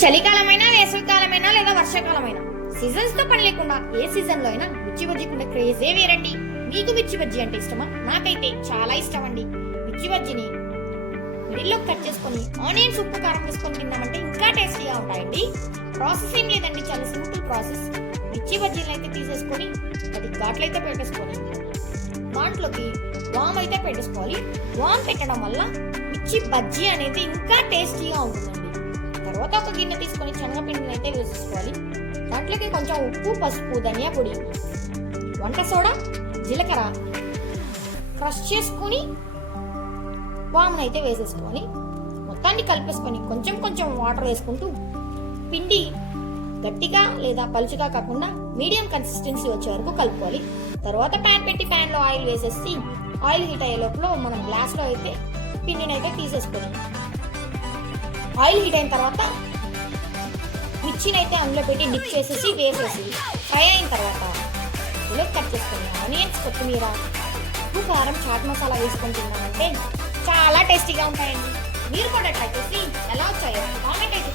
చలికాలమైనా, వేసవికాలమైనా లేదా వర్షాకాలమైనా సీజన్స్ తో పని లేకుండా ఏ సీజన్ లో అయినా మిర్చి బజ్జీకుండే క్రేజే వేరండి. మీకు మిర్చి బజ్జీ అంటే ఇష్టమా? నాకైతే చాలా ఇష్టం అండి. మిర్చి బజ్జీని మిడిల్లో కట్ చేసుకొని ఆనియన్స్, ఉప్పు, కారం వేసుకొని తిన్నామంటే ఇంకా టేస్టీగా ఉంటాయండి. ప్రాసెస్ ఏం లేదండి, చాలా సింపుల్ ప్రాసెస్. మిర్చి బజ్జీలు అయితే తీసేసుకొని 10 ఘాట్లు అయితే పెట్టేసుకొని దాంట్లోకి వామ్ అయితే పెట్టేసుకోవాలి. వామ్ పెట్టడం వల్ల మిర్చి బజ్జీ అనేది ఇంకా టేస్టీగా ఉంటుందండి. తర్వాత ఒక గిన్నె తీసుకొని శనగపిండిని అయితే వేసేసుకోవాలి. దాంట్లోకి కొంచెం ఉప్పు, పసుపు, ధనియా పొడి, వంట సోడా, జీలకర్ర క్రష్ చేసుకొని వామ్ని అయితే వేసేసుకోవాలి. మొత్తాన్ని కలిపేసుకొని కొంచెం కొంచెం వాటర్ వేసుకుంటూ పిండి గట్టిగా లేదా పలుచుగా కాకుండా మీడియం కన్సిస్టెన్సీ వచ్చే వరకు కలుపుకోవాలి. తర్వాత ప్యాన్ పెట్టి ప్యాన్లో ఆయిల్ వేసేసి ఆయిల్ హీట్ అయ్యే లోపల మనం గ్లాస్లో అయితే పిండిని అయితే తీసేసుకోవాలి. ఆయిల్ హీట్ అయిన తర్వాత మిర్చిని అయితే అందులో పెట్టి డిప్ చేసేసి వేసేసి ఫ్రై అయిన తర్వాత ఇలా కట్ చేసుకొని ఆనియన్స్, కొత్తిమీర, ఉప్పు, కారం, చాట్ మసాలా వేసుకొని తిన్నామంటే చాలా టేస్టీగా ఉంటాయండి. మీరు కూడా ట్రై చేసి ఎలా వచ్చాయో కామెంట్ అయితే